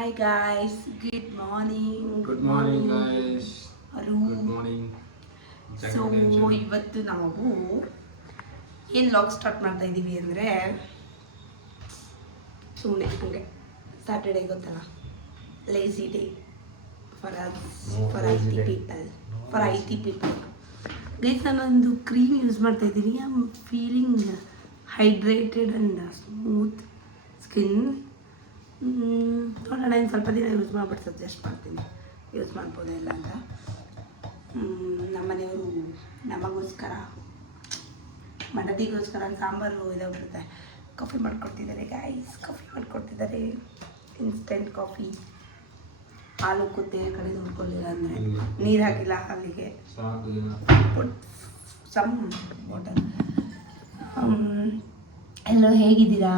Hi guys, good morning. Good morning guys. Aru. Good morning. So ಇವತ್ತು ನಾವು ಏನು log start ಮಾಡ್ತಾ ಇದ್ದೀವಿ ಅಂದರೆ ಸುಮ್ಮನೆ ಹಂಗೆ ಸ್ಯಾಟರ್ಡೇ ಗೊತ್ತಲ್ಲ, lazy day for I T people. Guys, ನಾನೊಂದು ಕ್ರೀಮ್ ಯೂಸ್ ಮಾಡ್ತಾ ಇದ್ದೀನಿ. I am feeling hydrated and smooth skin. ನೋಡೋಣ, ಇನ್ನು ಸ್ವಲ್ಪ ದಿನ ಯೂಸ್ ಮಾಡಿಬಿಟ್ಟು ಸಜೆಸ್ಟ್ ಮಾಡ್ತೀನಿ, ಯೂಸ್ ಮಾಡ್ಬೋದು ಇಲ್ಲ ಅಂತ. ನಮ್ಮನೆಯವರು ನಮಗೋಸ್ಕರ, ಮಡದಿಗೋಸ್ಕರ ಸಾಂಬಾರು ಇದಾಗ್ಬಿಡುತ್ತೆ, ಕಾಫಿ ಮಾಡಿಕೊಡ್ತಿದ್ದಾರೆ ಗೈಸ್. ಕಾಫಿ ಮಾಡಿಕೊಡ್ತಿದ್ದಾರೆ, ಇನ್ಸ್ಟೆಂಟ್ ಕಾಫಿ. ಹಾಲು ಕುದ್ದೆ ಕಡೆ ನೋಡ್ಕೊಳ್ಳಿಲ್ಲ ಅಂದರೆ ನೀರು ಹಾಕಿಲ್ಲ ಹಾಲಿಗೆ. Some water. ಎಲ್ಲೋ ಹೇಗಿದ್ದೀರಾ?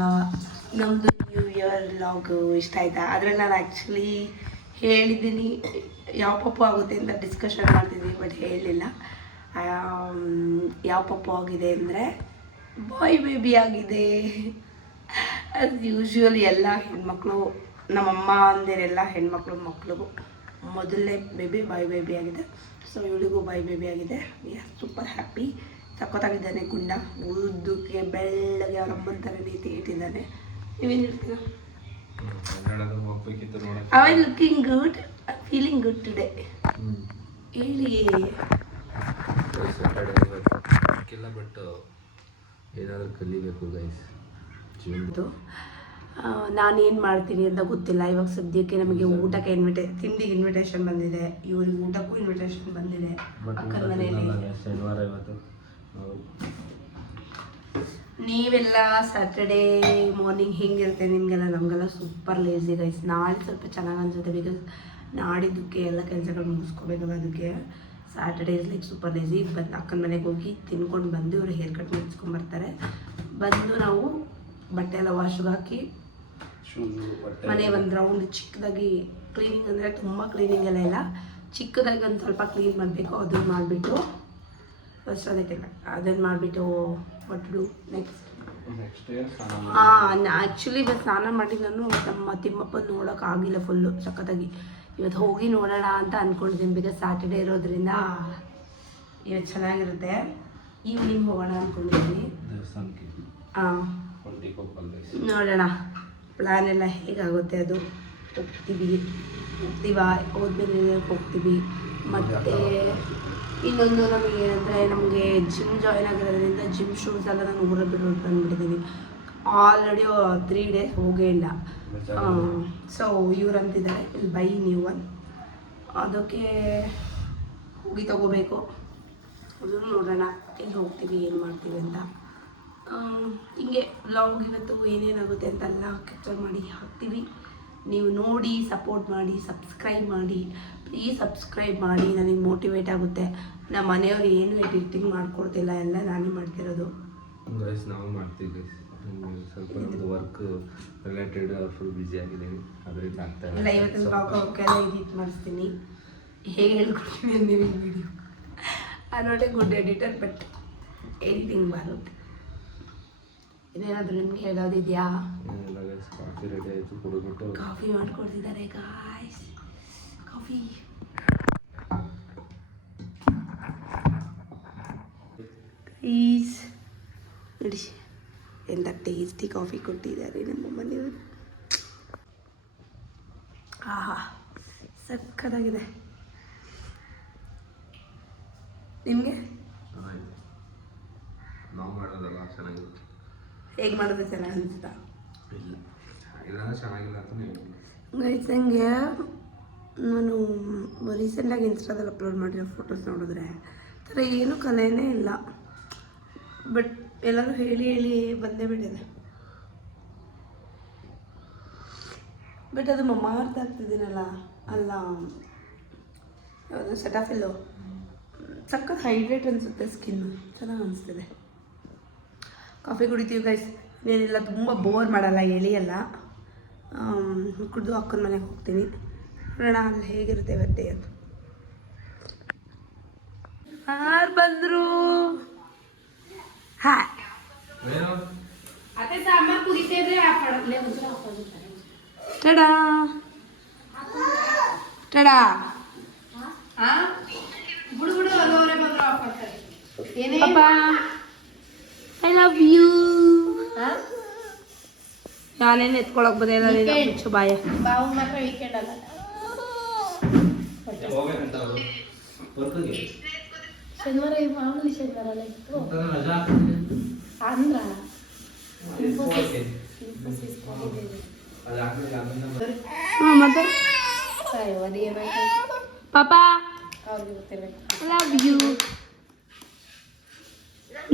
ನಮ್ಮದು ನ್ಯೂ ಇಯರ್ ಲಾಗು ಇಷ್ಟ ಆಯಿತಾ? ಅದರಲ್ಲಿ ನಾನು ಆ್ಯಕ್ಚುಲಿ ಹೇಳಿದ್ದೀನಿ ಯಾವ ಪಪ್ಪು ಆಗುತ್ತೆ ಅಂತ ಡಿಸ್ಕಷನ್ ಮಾಡ್ತಿದ್ವಿ, ಬಟ್ ಹೇಳಲಿಲ್ಲ. ಯಾವ ಪಪ್ಪು ಆಗಿದೆ ಅಂದರೆ ಬಾಯ್ ಬೇಬಿ ಆಗಿದೆ. ಆ್ಯಸ್ ಯೂಶ್ವಲಿ ಎಲ್ಲ ಹೆಣ್ಮಕ್ಳು, ನಮ್ಮಮ್ಮ ಅಂದಿರೆಲ್ಲ ಹೆಣ್ಮಕ್ಳು ಮಕ್ಳಿಗೂ ಮೊದಲನೇ ಬೇಬಿ ಬಾಯ್ ಬೇಬಿ ಆಗಿದೆ. ಸೊ ಇವಳಿಗೂ ಬಾಯ್ ಬೇಬಿ ಆಗಿದೆ. We are super happy. ಸಖತ್ತಾಗಿದ್ದಾನೆ ಗುಂಡ, ಉದ್ದಕ್ಕೆ ಬೆಳ್ಳಗೆ ಅವ್ರ ಅಮ್ಮನ ಥರ ನೀತಿ ಇಟ್ಟಿದ್ದಾನೆ. ನೀವೇನು ಹೇಳ್ತೀರಾ? I am looking good, feeling good today. ಹೇಳಿ. ಬಟ್ ಏನಾದರೂ ಕಲಿಬೇಕು ಗೈಸ್ ಜೀವನದ್ದು. ನಾನೇನು ಮಾಡ್ತೀನಿ ಅಂತ ಗೊತ್ತಿಲ್ಲ. ಇವಾಗ ಸದ್ಯಕ್ಕೆ ನಮಗೆ ಊಟಕ್ಕೆ ತಿಂಡಿಗೆ ಇನ್ವಿಟೇಷನ್ ಬಂದಿದೆ, ಇವ್ರಿಗೆ ಊಟಕ್ಕೂ ಇನ್ವಿಟೇಷನ್ ಬಂದಿದೆ ಅಕ್ಕನ ಮನೆಯಲ್ಲಿ. ಶನಿವಾರ ಇವತ್ತು ನೀವೆಲ್ಲ ಸ್ಯಾಟರ್ಡೇ ಮಾರ್ನಿಂಗ್ ಹೆಂಗಿರುತ್ತೆ ನಿಮಗೆಲ್ಲ? ನಮಗೆಲ್ಲ ಸೂಪರ್ ಲೇಸಿ ಗೈಸ್. ನಾಳೆ ಸ್ವಲ್ಪ ಚೆನ್ನಾಗಿ ಅನ್ಸುತ್ತೆ, ಬಿಕಾಸ್ ನಾಡಿದ್ದಕ್ಕೆ ಎಲ್ಲ ಕೆಲಸಗಳು ಮುಗಿಸ್ಕೋಬೇಕಲ್ಲ. ಅದಕ್ಕೆ Saturday is like super lazy. ಬಂದು ಅಕ್ಕನ ಮನೆಗೆ ಹೋಗಿ ತಿನ್ಕೊಂಡು ಬಂದು ಇವರು ಹೇರ್ ಕಟ್ ಮಾಡಿಸ್ಕೊಂಬರ್ತಾರೆ. ಬಂದು ನಾವು ಬಟ್ಟೆ ಎಲ್ಲ ವಾಶ್ಗೆ ಹಾಕಿ ಮನೆ ಒಂದು ರೌಂಡ್ ಚಿಕ್ಕದಾಗಿ ಕ್ಲೀನಿಂಗ್, ಅಂದರೆ ತುಂಬ ಕ್ಲೀನಿಂಗ್ ಎಲ್ಲ ಇಲ್ಲ, ಚಿಕ್ಕದಾಗಿ ಒಂದು ಸ್ವಲ್ಪ ಕ್ಲೀನ್ ಮಾಡಬೇಕು. ಅದನ್ನು ಮಾಡಿಬಿಟ್ಟು ಫಸ್ಟ್ ಅದನ್ನು ಮಾಡಿಬಿಟ್ಟು ಒಟ್ಟು ನೆಕ್ಸ್ಟ್ ಆ್ಯಕ್ಚುಲಿ ಇವತ್ತು ಸ್ನಾನ ಮಾಡಿ ನಾನು ನಮ್ಮ ತಿಮ್ಮಪ್ಪ ನೋಡೋಕ್ಕಾಗಿಲ್ಲ ಫುಲ್ಲು ಸಖತ್ತಾಗಿ. ಇವತ್ತು ಹೋಗಿ ನೋಡೋಣ ಅಂತ ಅಂದ್ಕೊಂಡಿದ್ದೀನಿ, ಬಿಕಾಸ್ ಸ್ಯಾಟರ್ಡೇ ಇರೋದ್ರಿಂದ ಇವತ್ತು ಚೆನ್ನಾಗಿರುತ್ತೆ. ಈವ್ನಿಂಗ್ ಹೋಗೋಣ ಅಂದ್ಕೊಂಡಿದ್ದೀನಿ. ನೋಡೋಣ ಪ್ಲ್ಯಾನ್ ಎಲ್ಲ ಹೇಗಾಗುತ್ತೆ ಅದು. ಹೋಗ್ತೀವಾ ಹೋದ್ಮೇಲೆ ಹೋಗ್ತೀವಿ. ಮತ್ತು ಇನ್ನೊಂದು ನಮಗೆ ಏನಂದರೆ, ನಮಗೆ ಜಿಮ್ ಜಾಯ್ನ್ ಆಗಿರೋದ್ರಿಂದ ಜಿಮ್ ಶೂಸ್ ಎಲ್ಲ ನಾನು ಊರಲ್ಲಿ ಬಿಡೋದು ಬಂದುಬಿಟ್ಟಿದ್ದೀನಿ. ಆಲ್ರೆಡಿ 3 ಡೇಸ್ ಹೋಗೇ ಇಲ್ಲ. ಸೊ ಇವ್ರು ಅಂತಿದ್ದಾರೆ ಇಲ್ಲಿ ಬೈ ನ್ಯೂ ಒನ್, ಅದಕ್ಕೆ ಹೋಗಿ ತೊಗೋಬೇಕು. ಅದನ್ನು ನೋಡೋಣ ಎಲ್ಲಿ ಹೋಗ್ತೀವಿ, ಏನು ಮಾಡ್ತೀವಿ ಅಂತ. ಹಿಂಗೆ ವ್ಲಾಗ್ ಇವತ್ತು ಏನೇನಾಗುತ್ತೆ ಅಂತೆಲ್ಲ ಕ್ಯಾಪ್ಚರ್ ಮಾಡಿ ಹಾಕ್ತೀವಿ. ನೀವು ನೋಡಿ ಸಪೋರ್ಟ್ ಮಾಡಿ, ಸಬ್ಸ್ಕ್ರೈಬ್ ಮಾಡಿ, ಪ್ಲೀಸ್ ಸಬ್ಸ್ಕ್ರೈಬ್ ಮಾಡಿ. ನನಗೆ ಮೋಟಿವೇಟ್ ಆಗುತ್ತೆ. ನಮ್ಮ ಮನೆಯವ್ರು ಏನು ಎಡಿಟಿಂಗ್ ಮಾಡ್ಕೊಡ್ತಿಲ್ಲ, ಎಲ್ಲ ನಾನೇ ಮಾಡ್ತಿರೋದು. ಗೈಸ್ ನಾವು ಮಾಡ್ತೀವಿ ಗೈಸ್, ಸ್ವಲ್ಪ ನಮ್ಮದು ವರ್ಕ್ ರಿಲೇಟೆಡ್ ಫುಲ್ ಬ್ಯುಸಿ ಆಗಿದ್ದೀವಿ, ಅದರಿಂದ ಆಗ್ತಾ ಇಲ್ಲ. ಇವತ್ತಿನ ಪಾಪಕ್ಕೆಲ್ಲ ಎಡಿಟ್ ಮಾಡಿಸ್ತೀನಿ, ಹೇಗೆ ಹೇಳ್ಕೊಡ್ತೀನಿ ನೀವು ಈ video. I not A good editor, but editing ಬರುತ್ತೆ. ಇದೇನಾದರೂ ನಿಮ್ಗೆ ಹೇಳೋದಿದೆಯಾ? ಕಾಫಿ ರೆಡಿ ಆಯಿತು, ಕುಡಿದ್ಬಿಟ್ಟು ಕಾಫಿ ಮಾಡ್ಕೊಡ್ತಿದ್ದಾರೆ ಗಾಯ್ಸ್. ಕಾಫಿ ಈಸ್ ನೋಡಿ ಎಂಥ ಟೇಸ್ಟಿ ಕಾಫಿ ಕೊಟ್ಟಿದ್ದಾರೆ ನಮ್ಮ ಮನೆಯವರು. ಆಹಾ, ಸಕ್ಕತ್ತಾಗಿದೆ. ನಿಮಗೆ ನಾವು ಮಾಡೋದಲ್ಲ ಚೆನ್ನಾಗಿರುತ್ತೆ. ಹೇಗೆ ಮಾಡೋದು ಚೆನ್ನಾಗಿ ಅನಿಸುತ್ತಾ? ಇಲ್ಲ ಚೆನ್ನಾಗಿಲ್ಲ ಅಂತ ಗೈಸ್, ನನಗೆ ನಾನು ರೀಸೆಂಟಾಗಿ ಇನ್ಸ್ಟಾದಲ್ಲಿ ಅಪ್ಲೋಡ್ ಮಾಡಿರೋ ಫೋಟೋಸ್ ನೋಡಿದ್ರೆ ಥರ ಏನೂ ಕಲೆನೇ ಇಲ್ಲ, ಬಟ್ ಎಲ್ಲರೂ ಹೇಳಿ ಹೇಳಿ ಬಂದೇ ಬಿಟ್ಟಿದೆ. ಬಟ್ ಅದು ಮಮಾರ್ಥ ಆಗ್ತಿದ್ದೀನಲ್ಲ, ಅಲ್ಲ ಯಾವುದು ಸೆಟಾಫಿಲ್ಲು, ಸಖತ್ ಹೈಡ್ರೇಟ್ ಅನಿಸುತ್ತೆ ಸ್ಕಿನ್ನು, ಚೆನ್ನಾಗಿ ಅನಿಸ್ತಿದೆ. ಕಾಫಿ ಕುಡಿತೀವಿ ಗೈಸ್. ಏನಿಲ್ಲ, ತುಂಬ ಬೋರ್ ಮಾಡಲ್ಲ, ಎಳಿಯಲ್ಲ. ಕುಡಿದು ಅಕ್ಕನ ಮನೆಗೆ ಹೋಗ್ತೀನಿ. ನೋಡೋಣ ಅಲ್ಲಿ ಹೇಗಿರುತ್ತೆ ಇವತ್ತೇ ಅಂತ. ಯಾರು ಬಂದರು? ಹಾಂ, ಅದೇ ಸಾಂಬಾರು ಕುಡಿತಾ ಇದ್ರೆ ಟಡಾ ಟಡಾ ಬಿಡು ಬಿಡು ಅಲ್ಲವರೇ ಬಂದ್ರು ಆಫ್ ಮಾಡ್ತಾರೆ ಏನೇ ಪಾಪ ಐ ಲವ್ ಯು ನಾನೇನು ಎತ್ಕೊಳಕ್ ಬದಿಲ್ಲ ಮುಚ್ಚು ಬಾಯ ಬಾವು ಮಾತ್ರ ವೀಕೆಂಡ್ ಅಲ್ಲ ಶನಿವಾರ ಮಾಮೂಲಿ ಶನಿವಾರ ಅಲ್ಲ ಇತ್ತು ಅಂದ್ರ ಮತ್ತೆ ಪಾಪ ಲವ್ ಯು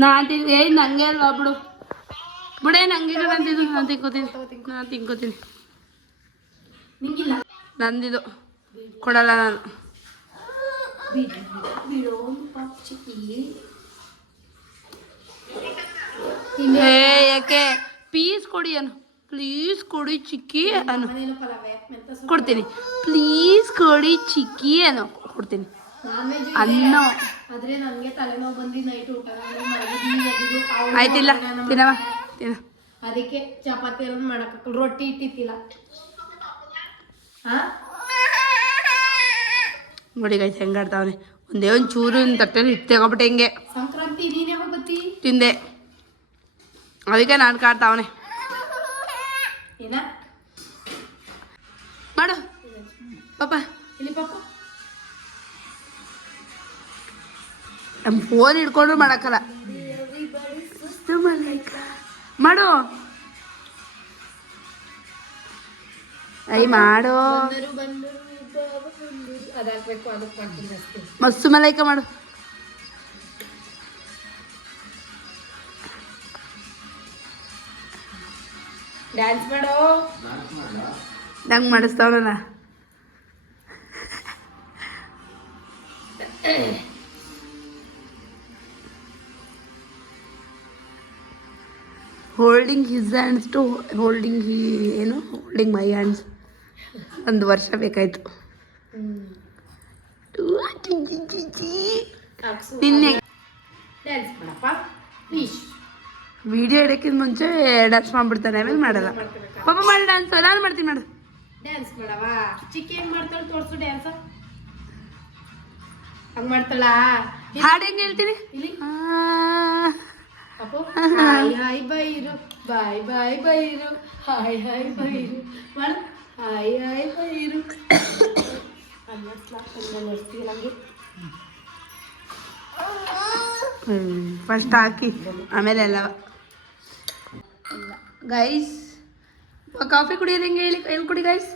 ನಂಗೆ ಅಲ್ವಾ ಬಿಡು ಬಿಡೇ ನಂಗೆ ನಾನು ತಿನ್ಕೋತೀನಿ ನಂದಿದು ಕೊಡಲ್ಲ ನಾನು ಯಾಕೆ ಪೀಸ್ ಕೊಡಿ ಅನು ಪ್ಲೀಸ್ ಕೊಡಿ ಚಿಕ್ಕಿ ಅನು ಕೊಡ್ತೀನಿ ಪ್ಲೀಸ್ ಕೊಡಿ ಚಿಕ್ಕಿ ಅನು ಕೊಡ್ತೀನಿ ಅನ್ನ ಆಯ್ತಿಲ್ಲ ತಿನ್ನವ ತಿನ್ನ ಅದಕ್ಕೆ ಚಪಾತಿ ಮಾಡಕ್ಕ ರೊಟ್ಟಿ ಇಟ್ಟಿತ್ತಿಲ್ಲ ನೋಡಿ ಗೈಸ್ ಹೆಂಗಾಡ್ತಾವನೆ ಒಂದೇ ಒಂದು ಚೂರು ತಟ್ಟೆಲಿ ಇಟ್ಟು ತಗೊಬಿಟ್ಟೆ ಹಿಂಗೆ ಸಂಕ್ರಾಂತಿ ತಿಂದೆ ಅದಕ್ಕೆ ನಾನು ಕಾಡ್ತಾವನೆ ಏನ ಮಾಡು ಪಾಪ ಇಲ್ಲಿ ಪಾಪ ನಮ್ಮ ಫೋನ್ ಹಿಡ್ಕೊಂಡ್ರು ಮಾಡಕ್ಕಲ್ಲ ಮಾಡು ಐ ಮಾಡು ಮಸ್ತು ಮಲೈಕ ಮಾಡು ಡ್ಯಾನ್ಸ್ ಮಾಡು ನಂಗೆ ಮಾಡಿಸ್ತಾವಲ್ಲ holding his hands to holding holding my hands ಒಂದು ವರ್ಷ ಬೇಕಾಯ್ತು ನಿನ್ನೆ ವಿಡಿಯೋ ಇಡೋಕ್ಕಿಂತ ಮುಂಚೆ ಡ್ಯಾನ್ಸ್ ಮಾಡ್ಬಿಡ್ತಾನೆ ಆಮೇಲೆ ಮಾಡಲ್ಲ ಪಾಪ ಮಾಡಿ ಡ್ಯಾನ್ಸ್ ನಾನು ಮಾಡ್ತೀನಿ ಮಾಡು ಡ್ಯಾನ್ಸ್ ಮಾಡವಾ ಚಿಕ್ಕಿ ಹೆಂಗ್ ಮಾಡ್ತಾಳೆ ತೋರ್ಸು ಡ್ಯಾನ್ಸ್ ಹಂಗ್ ಮಾಡ್ತಾಳ ಹಾಡು ಹೆಂಗೆ ಹೇಳ್ತೀನಿ ಹಾಯ್ ಹಾಯ್ ಬೈರು ಬಾಯ್ ಬಾಯ್ ಬೈರು ಹಾಯ್ ಹಾಯ್ ಬೈರು ಮಾಡು ಹಾಯ್ ಹಾಯ್ ಬೈರು ಫಸ್ಟ್ ಹಾಕಿ ಆಮೇಲೆ ಎಲ್ಲ ಗೈಸ್ ಕಾಫಿ ಕುಡಿಯೋದು ಹೆಂಗೆ ಹೇಳಿ ಕುಡಿ ಗೈಸ್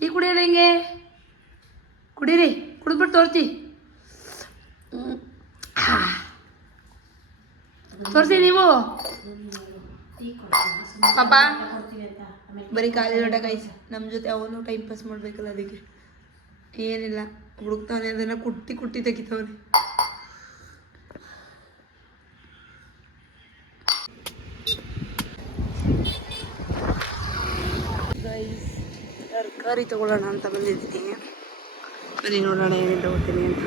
ಟೀ ಕುಡಿಯೋದು ಹೆಂಗೆ ಕುಡೀರಿ ಕುಡಿದ್ಬಿಟ್ಟು ತೋರಿಸಿ ತೋರಿಸಿ ನೀವು ಪಾಪ ಬರೀ ಖಾಲಿ ಲೋಟ ಗೈಸ್ ನಮ್ಮ ಜೊತೆ ಅವನು ಟೈಮ್ ಪಾಸ್ ಮಾಡಬೇಕಲ್ಲ ಅದಕ್ಕೆ ಏನಿಲ್ಲ ಹುಡುಕ್ತಾವನೆ ಅದನ್ನು ಕುಟ್ಟಿ ಕುಟ್ಟಿ ತೆಗಿತಾವನೆ ಗೈಸ್ ತರಕಾರಿ ತಗೊಳ್ಳೋಣ ಅಂತ ಬಂದಿದ್ದೀನಿ ಬರೀ ನೋಡೋಣ ಏನೇನು ತಗೋತೀನಿ ಅಂತ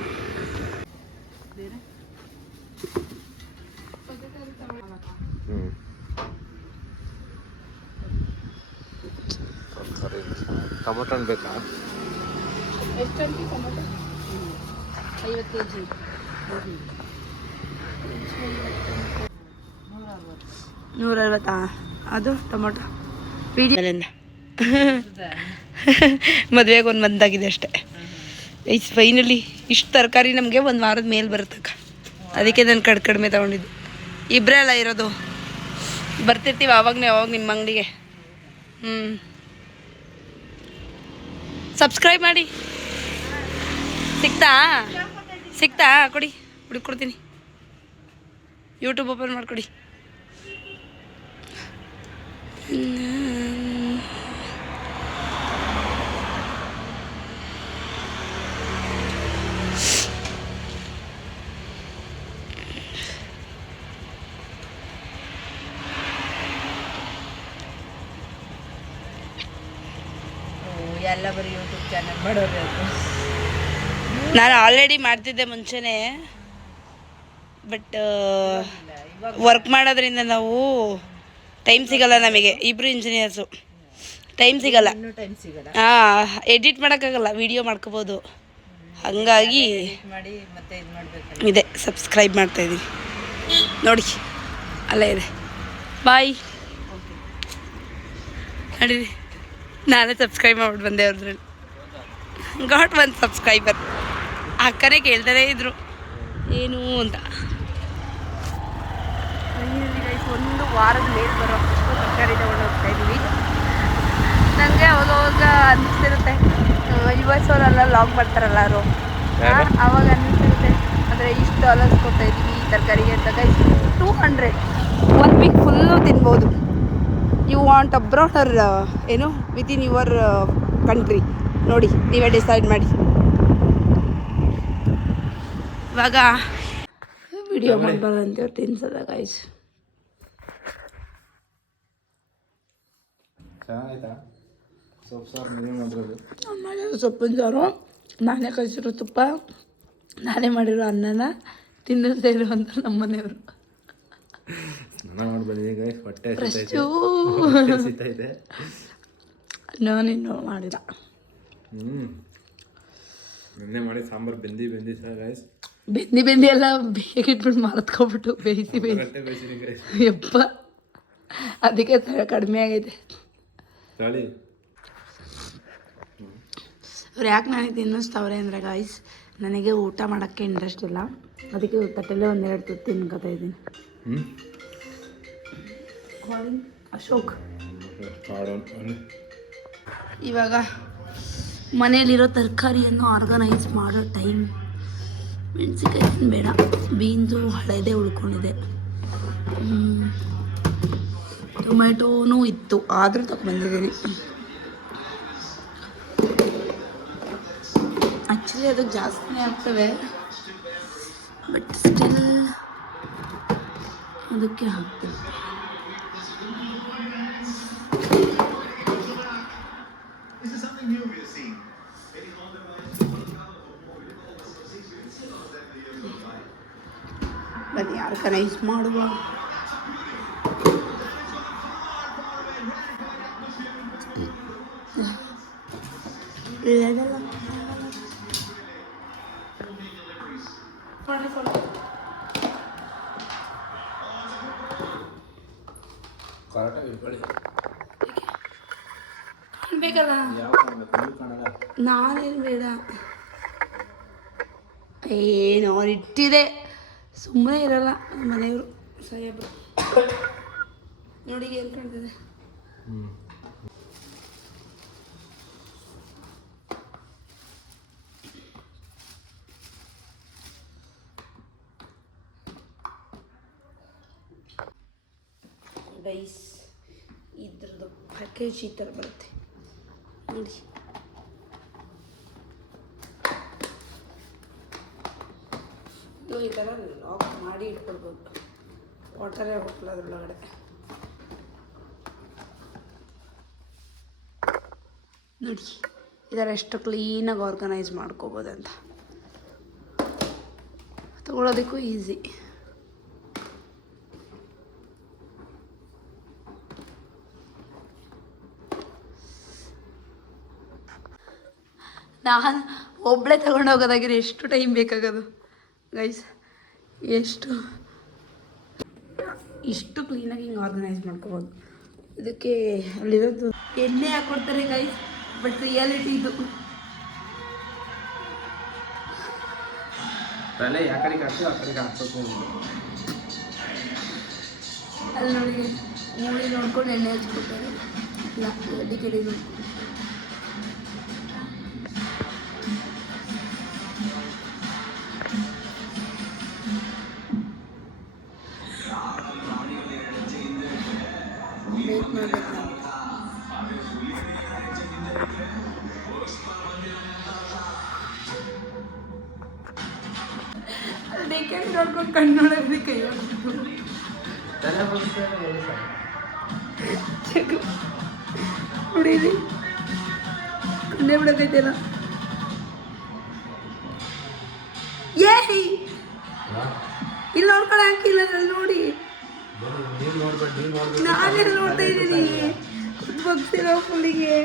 ಟೊಮೊಟೊ ಬೇಕಾ ಎಷ್ಟಂತ ಟೊಮೊಟೊ 50 kg 160 ಅದು ಟೊಮೊಟೊ ವಿಡಿಯೋಲಿಂದ ಮದುವೆಗೆ ಒಂದು ಬಂದಾಗಿದೆ ಅಷ್ಟೇ ಐಸ್ ಫೈನಲಿ ಇಷ್ಟು ತರಕಾರಿ ನಮಗೆ ಒಂದು ವಾರದ ಮೇಲೆ ಬರುತ್ತಕ್ಕ ಅದಕ್ಕೆ ನಾನು ಕಡಿಮೆ ತೊಗೊಂಡಿದ್ದು ಇಬ್ಬರೇ ಅಲ್ಲ ಇರೋದು ಬರ್ತಿರ್ತೀವಿ ಅವಾಗ ನಿಮ್ಮ ಅಂಗಡಿಗೆ ಸಬ್ಸ್ಕ್ರೈಬ್ ಮಾಡಿ ಸಿಗ್ತಾ ಕೊಡಿ ಕೊಡ್ತೀನಿ ಯೂಟ್ಯೂಬ್ ಓಪನ್ ಮಾಡಿಕೊಡಿ ಎಲ್ಲ ಬರೀ ಯೂಟ್ಯೂಬ್ ಚಾನಲ್ ಮಾಡೋದು ನಾನು ಆಲ್ರೆಡಿ ಮಾಡ್ತಿದ್ದೆ ಮುಂಚೆನೇ ಬಟ್ ವರ್ಕ್ ಮಾಡೋದ್ರಿಂದ ನಾವು ಟೈಮ್ ಸಿಗಲ್ಲ ನಮಗೆ ಇಬ್ಬರು ಇಂಜಿನಿಯರ್ಸು ಟೈಮ್ ಸಿಗಲ್ಲ. ಇನ್ನೂ ಟೈಮ್ ಸಿಗಲ್ಲ. ಎಡಿಟ್ ಮಾಡೋಕ್ಕಾಗಲ್ಲ, ವಿಡಿಯೋ ಮಾಡ್ಕೋಬೋದು. ಹಾಗಾಗಿ ಮಾಡಿ ಮತ್ತೆ ಇದು ಮಾಡಬೇಕು. ಇದೆ ಸಬ್ಸ್ಕ್ರೈಬ್ ಮಾಡ್ತಾಯಿದ್ದೀನಿ ನೋಡಿ, ಅಲ್ಲೇ ಇದೆ. ಬಾಯ್. ನಡೀರಿ, ನಾನೇ ಸಬ್ಸ್ಕ್ರೈಬ್ ಮಾಡ್ಬಿಟ್ಟು ಬಂದೆ ಅವ್ರದ್ರಲ್ಲಿ. Got 1 subscriber. ಅಕ್ಕನೇ ಕೇಳ್ತಾನೇ ಇದ್ರು ಏನು ಅಂತ. ಒಂದು ವಾರದ ಮೇಲೆ ಬರೋ ತರಕಾರಿ ತಗೊಂಡು ಹೋಗ್ತಾ ಇದ್ದೀವಿ. ನನಗೆ ಅವಾಗ ಅನ್ನಿಸ್ತಿರುತ್ತೆ, US ಅವರೆಲ್ಲ ಲಾಗ್ ಮಾಡ್ತಾರಲ್ಲ ಅವರು, ಆವಾಗ ಅನ್ನಿಸ್ತಿರುತ್ತೆ ಅಂದರೆ ಇಷ್ಟು ಅಲಸ್ಕೊತಾ ಇದ್ದೀವಿ ಈ ತರಕಾರಿಗೆ ಅಂತ. 200 1 ವೀಕ್ ಫುಲ್ಲು ತಿನ್ಬೋದು. ಯು ವಾಂಟ್ ಅಬ್ರಾಡ್ ಆರ್ ಏನು ವಿತಿನ್ ಯುವರ್ ಕಂಟ್ರಿ ನೋಡಿ, ನೀವೇ ಡಿಸೈಡ್ ಮಾಡಿ. ಇವಾಗ ವಿಡಿಯೋ ಮಾಡಬಾರ್ದಂತೆ ತಿನ್ಸದ ಗೈಸ್. ಸೊಪ್ಪಿನ ಸಾರು, ನಾನೇ ಕಳಿಸಿರೋ ತುಪ್ಪ, ನಾನೇ ಮಾಡಿರೋ ಅನ್ನನ ತಿನ್ನದೇ ಇರುವಂತ ನಮ್ಮ ಮನೆಯವರು. ನಾನಿನ್ನೂ ಮಾಡಿಲ್ಲ. ಮಾಡಿ ಸಾಂಬಾರು ಬೆಂದಿ ಗೈಸ್. ಬೆಂದಿ ಎಲ್ಲ ಬೇಗ ಇಟ್ಬಿಟ್ಟು ಮರೆತ್ಕೊಬಿಟ್ಟು ಬೇಯಿಸಿ ಯಪ್ಪ, ಅದಕ್ಕೆ ಕಡಿಮೆ ಆಗೈತೆ. ಅವ್ರು ಯಾಕೆ ನನಗೆ ತಿನ್ನಿಸ್ತವ್ರೆ ಅಂದರೆ ಗಾಯ್ಸ್, ನನಗೆ ಊಟ ಮಾಡೋಕ್ಕೆ ಇಂಟ್ರೆಸ್ಟ್ ಇಲ್ಲ, ಅದಕ್ಕೆ ತಟ್ಟೆಲ್ಲೇ 1-2 ತುತ್ತು ತಿನ್ಕೋತಾ ಇದ್ದೀನಿ. ಅಶೋಕ್ ಇವಾಗ ಮನೆಯಲ್ಲಿರೋ ತರಕಾರಿಯನ್ನು ಆರ್ಗನೈಸ್ ಮಾಡೋ ಟೈಮ್. ಮೆಣಸಿನ್ಕಾಯಿ ಬೇಡ, ಬೀನ್ಸು ಹಳೇದೇ ಉಳ್ಕೊಂಡಿದೆ, ಟೊಮೆಟೋನೂ ಇತ್ತು ಆದರೂ ತಗೊಂಡ್ಬಂದಿದ್ದೀನಿ. ಆ್ಯಕ್ಚುಲಿ ಅದಕ್ಕೆ ಜಾಸ್ತಿನೇ ಆಗ್ತವೆ, ಬಟ್ ಸ್ಟಿಲ್ ಅದಕ್ಕೆ ಹಾಕ್ತೀನಿ. ಬನ್ನಿ ಆರ್ಗನೈಸ್ ಮಾಡುವ. ಬೇಕಲ್ಲ, ನಾನೇನು ಬೇಡ, ಏನು ಅವ್ರು ಇಟ್ಟಿದೆ ಸುಮ್ಮನೆ ಇರಲ್ಲ ಮನೆಯವರು ಸಾಹೇಬ್ರು. ನೋಡಿ ಏನು ಕಾಣ್ತದೆ. ಗೈಸ್ ಇದ್ರದ್ದು ಪ್ಯಾಕೇಜ್ ಈ ಥರ ಬರುತ್ತೆ ನೋಡಿ. ಇದು ಈ ಥರ ಲಾಕ್ ಮಾಡಿ ಇಟ್ಕೊಳ್ಬೋದು, ವಾಟರೇ ಹೋಗಲ್ಲ ಅದ್ರೊಳಗಡೆ. ನೋಡಿ ಇದರ ಎಷ್ಟು ಕ್ಲೀನಾಗಿ ಆರ್ಗನೈಸ್ ಮಾಡ್ಕೋಬೋದಂತ. ತಗೊಳ್ಳೋದಕ್ಕೂ ಈಸಿ. ನಾನು ಒಬ್ಬಳೇ ತಗೊಂಡು ಹೋಗೋದಾಗಿದ್ರೆ ಎಷ್ಟು ಟೈಮ್ ಬೇಕಾಗೋದು ಗೈಸ್, ಇಷ್ಟು ಕ್ಲೀನಾಗಿ ಹಿಂಗೆ ಆರ್ಗನೈಸ್ ಮಾಡ್ಕೋಬೋದು. ಇದಕ್ಕೆ ಅಲ್ಲಿರೋದು ಎಣ್ಣೆ ಹಾಕ್ಕೊಡ್ತಾರೆ ಗೈಸ್, ಬಟ್ ರಿಯಾಲಿಟಿ ಇದು. ಅಲ್ಲಿ ನೋಡಿ ಮೂಳಿ ನೋಡ್ಕೊಂಡು ಎಣ್ಣೆ ಹಚ್ಕೊಡ್ತಾರೆ, ಇಲ್ಲ ಗಡ್ಡಿ ಕಡೆ ನೋಡ್ಕೊಂಡು. ಅದಕ್ಕೆ ನೋಡ್ಕೊಂಡು ಕಣ್ಣೊಳಗೆ ಕೈ ನೋಡಿರಿ, ಕಣ್ಣೇ ಬಿಡೋದೈತೆಲ್ಲ. ಏಯ್ ಇಲ್ಲಿ ನೋಡ್ಕೊಂಡು ಹಾಕಿಲ್ಲ, ಅಲ್ಲಿ ನೋಡಿ ನಾನೆಲ್ಲ ನೋಡ್ತಾ ಇದ್ದೀನಿ. ಬಗ್ಸಿರೋ ಫುಲ್ಲಿಗೆ.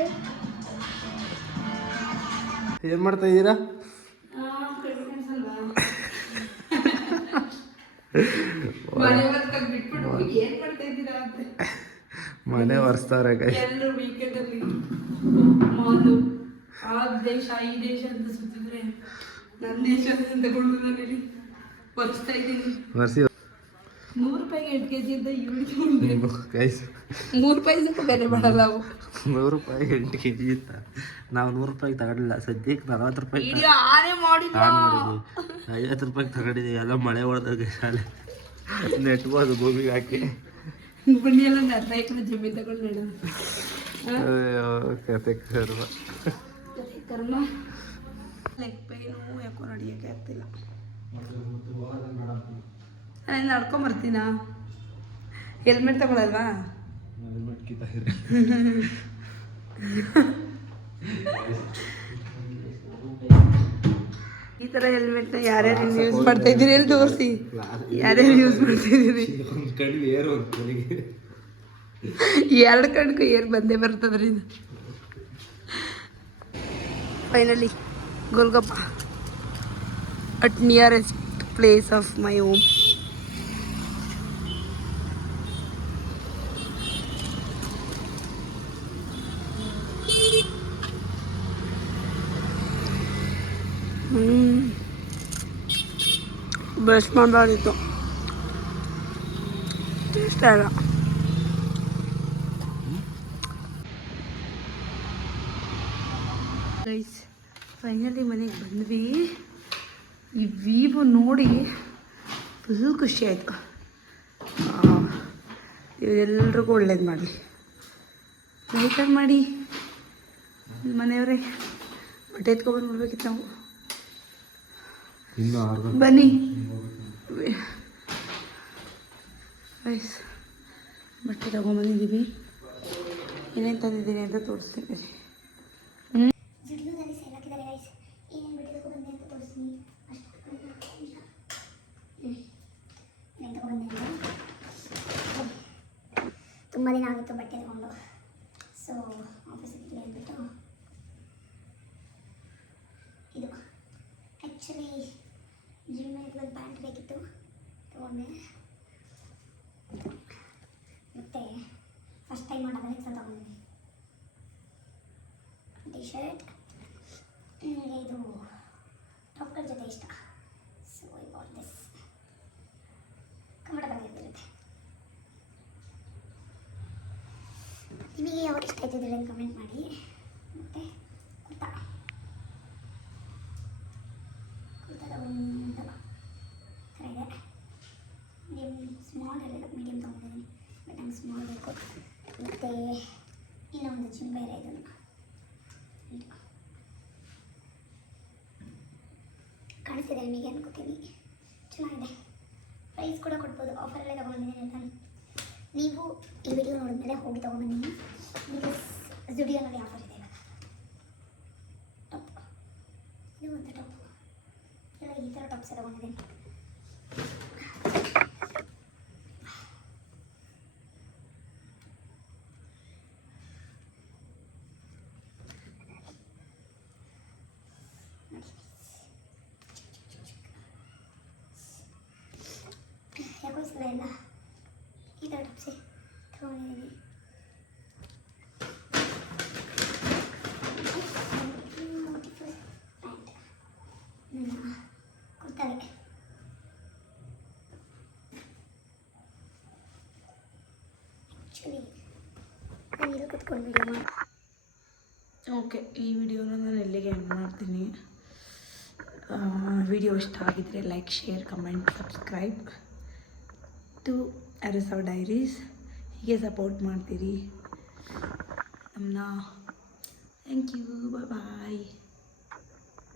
ಏನು ಮಾಡ್ತಾ ಇದ್ದೀರಾ? ಮನೆ ಒರೆಸ್ತಾವ್ರೆ ಎಲ್ಲರೂ ವೀಕೆಂಡಲ್ಲಿ ಮಾಲು ಆ ದೇಶ ಈ ದೇಶ ಅಂತ ಸುತ್ತಿದ್ರೆ ನನ್ನ ದೇಶ ಅಂತ ತಗೊಂಡು ನಾನು ಒರೆಸ್ತಾ ಇದ್ದೀನಿ. ಒರೆಸಿ 100 ರೂಪಾಯಿಗೆ 8 kg ಅಂತ ಇವ್ರಿಗೆ ಗೈಸ್ 3 ರೂಪಾಯಿ ಸ್ವಲ್ಪ ಬೆಲೆ ಮಾಡಲ್ಲ ಅವು. 100 ರೂಪಾಯಿ 8 kg ಇತ್ತ. ನಾವು 100 ರೂಪಾಯಿಗೆ ತಗೊಂಡಿಲ್ಲ, ಸದ್ಯಕ್ಕೆ 40 ರೂಪಾಯಿ ವಿಡಿಯೋ ಆನೆ ಮಾಡಿದ್ವಿ. 50 ರೂಪಾಯಿಗೆ ತಗೊಂಡಿದ್ದೀವಿ. ಎಲ್ಲ ಮಳೆ ಹೊಡೆದಾಗ ಶಾಲೆ ನೆಟ್ಬೋದು ಭೂಮಿಗೆ ಹಾಕಿ. ಬನ್ನಿ ಎಲ್ಲ 10 ಎಕರೆ ಜಮೀನು ತಗೊಂಡು ನೋಡೋಣ. ಕತೆ ಕರ್ಮ. ಕರ್ಮ ಲೆಗ್ ಪೈನು ಯಾಕೋ ನಡಿಯೋಕ್ಕೆ ಆಗ್ತಿಲ್ಲ. ನಾನು ನಡ್ಕೊಂಬರ್ತೀನಾ? ಹೆಲ್ಮೆಟ್ ತಗೊಳಲ್ವಾ? ಈ ಥರ ಹೆಲ್ಮೆಟ್ನ ಯಾರ್ಯಾರು ಯೂಸ್ ಮಾಡ್ತಾ ಇದ್ದೀರಿ ಹೇಳಿ ತೋರಿಸಿ. ಯಾರ್ಯಾರು ಯೂಸ್ ಮಾಡ್ತಾ ಇದ್ದೀರಿ? ಒಂದು ಕಡೆಗೆ ಏರು, ಒಂದು ಕಡೆಗೆ 2 ಕಡೆಗೂ ಏರ್ ಬಂದೇ ಬರ್ತದ್ರಿ. Finally golgappa at nearest place of my home. Brush ಮಾಡಬಾರ್ದಿತ್ತು, ಇಷ್ಟ ಇಲ್ಲ. ಗೈಸ್ ಫೈನಲಿ ಮನೆಗೆ ಬಂದ್ವಿ. ಈ ವೀವು ನೋಡಿ ಫುಲ್ ಖುಷಿ ಆಯಿತು. ಎಲ್ರಿಗೂ ಒಳ್ಳೇದು ಮಾಡಲಿ, ಲೈಕಾಗಿ ಮಾಡಿ. ಮನೆಯವರೇ ಬಟ್ಟೆ ಎತ್ಕೊಬಂದು ನೋಡ್ಬೇಕಿತ್ತು ನಾವು. ಬನ್ನಿ ಗೈಸ್, ಬಟ್ಟೆ ತಗೊಂಬಂದಿದ್ದೀವಿ. ಏನೇನು ತಂದಿದ್ದೀನಿ ಅಂತ ತೋರಿಸ್ತೀನಿ. ತುಂಬ ದಿನ ಆಗಿತ್ತು ಬಟ್ಟೆ ತಗೊಂಡು. ಸೊ ಆಫೀಸಿಗೆ ಅಂದ್ಬಿಟ್ಟು ಇದು ಆ್ಯಕ್ಚುಲಿ ಜಿಮ್ಮಿಗೆ ಒಂದು ಪ್ಯಾಂಟ್ ಬೇಕಿತ್ತು, ತಗೊಂಡೆ. ಮತ್ತು ಫಸ್ಟ್ ಟೈಮ್ ಮಾಡೋದಕ್ಕೆ ಸಹ ತಗೊಂಡಿದ್ದೀನಿ ಟಿ ಶರ್ಟ್. ನನಗೆ ಇದು ಟಾಪ್ಗಳ ಜೊತೆ ಇಷ್ಟ. So I bought this. Comfortable ಆಗಿರುತ್ತೆ. ನಿಮಗೆ ಯಾವಾಗ ಇಷ್ಟ ಆಯ್ತಿದ್ರೆ ಅಂತ ಕಮೆಂಟ್ ಮಾಡಿ. ಮತ್ತು ಕುರ್ತಾ ಒಂದು ಥರ ಇದೆ. ಸ್ಮಾಲ್ ಇರಲಿಲ್ಲ, ಮೀಡಿಯಮ್ ತೊಗೊಂಡಿದ್ದೀನಿ. ಬಟ್ ನಂಗೆ ಸ್ಮಾಲ್ ಬೇಕು. ಮತ್ತು ಇನ್ನೊಂದು ಜಿಮ್ ಬೇರೆ ಇದನ್ನು ಕಾಣಿಸ್ತಿದೆ ನಿಮಗೆ ಅನ್ಕೋತೀನಿ. ಚೆನ್ನಾಗಿದೆ. ಪ್ರೈಸ್ ಕೂಡ ಕೊಡ್ಬೋದು. ಆಫರಲ್ಲೇ ತೊಗೊಂಡಿದ್ದೀನಿ ನಾನು. ನೀವು ಈ ವಿಡಿಯೋ ನೋಡಿದ್ಮೇಲೆ ಹೋಗಿ ತೊಗೊಂಬನ್ನಿ. ಬಿಕಾಸ್ ಜುಡಿಯೋನಲ್ಲಿ ಆಫರ್ ಇದೆ ಇವಾಗ. ಟಾಪ್ ಇದು ಒಂದು ಟಾಪ್ ಎಲ್ಲ ಈ ಥರ ಟಾಪ್ಸ್ ತೊಗೊಂಡಿದ್ದೀನಿ. ಯಾಕೋ ಇಷ್ಟ ಎಲ್ಲ ಈ ಥರ ಟಾಪ್ಸೇ ತೊಗೊಂಡಿದ್ದೀನಿ. ಬ್ಯೂಟಿಫುಲ್ ಪ್ಯಾಂಟ್ ನನ್ನ ಕುರ್ತಾಗೆ. ಆ್ಯಕ್ಚುಲಿ ನಾನು ಇಲ್ಲಿ ಕೂತ್ಕೊಂಡು ವಿಡಿಯೋ ಮಾಡಿ. ಓಕೆ, ಈ ವಿಡಿಯೋನ ನಾನು ಎಲ್ಲಿಗೆ ಎಂಡ್ ಮಾಡ್ತೀನಿ. ವಿಡಿಯೋ ಇಷ್ಟ ಆಗಿದ್ದರೆ like, share, comment, subscribe to Arasav diaries. ಹೀಗೆ ಸಪೋರ್ಟ್ ಮಾಡ್ತೀರಿ ನಮ್ಮನ್ನ. Thank you. ಬಾಯ್.